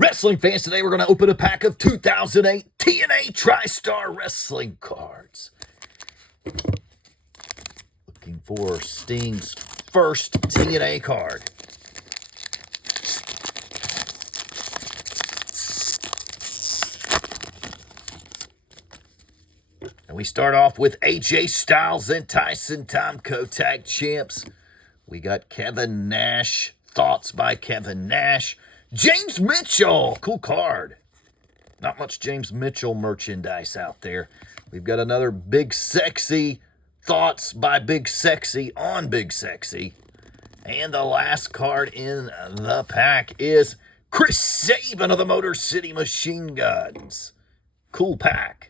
Wrestling fans, today we're going to open a pack of 2008 TNA TriStar Wrestling cards. Looking for Sting's first TNA card. And we start off with AJ Styles and Tyson Tomko Tag Champs. We got Kevin Nash. Thoughts by Kevin Nash. James Mitchell. Cool card. Not much James Mitchell merchandise out there. We've got another Big Sexy. Thoughts by Big Sexy on Big Sexy. And the last card in the pack is Chris Sabin of the Motor City Machine Guns. Cool pack.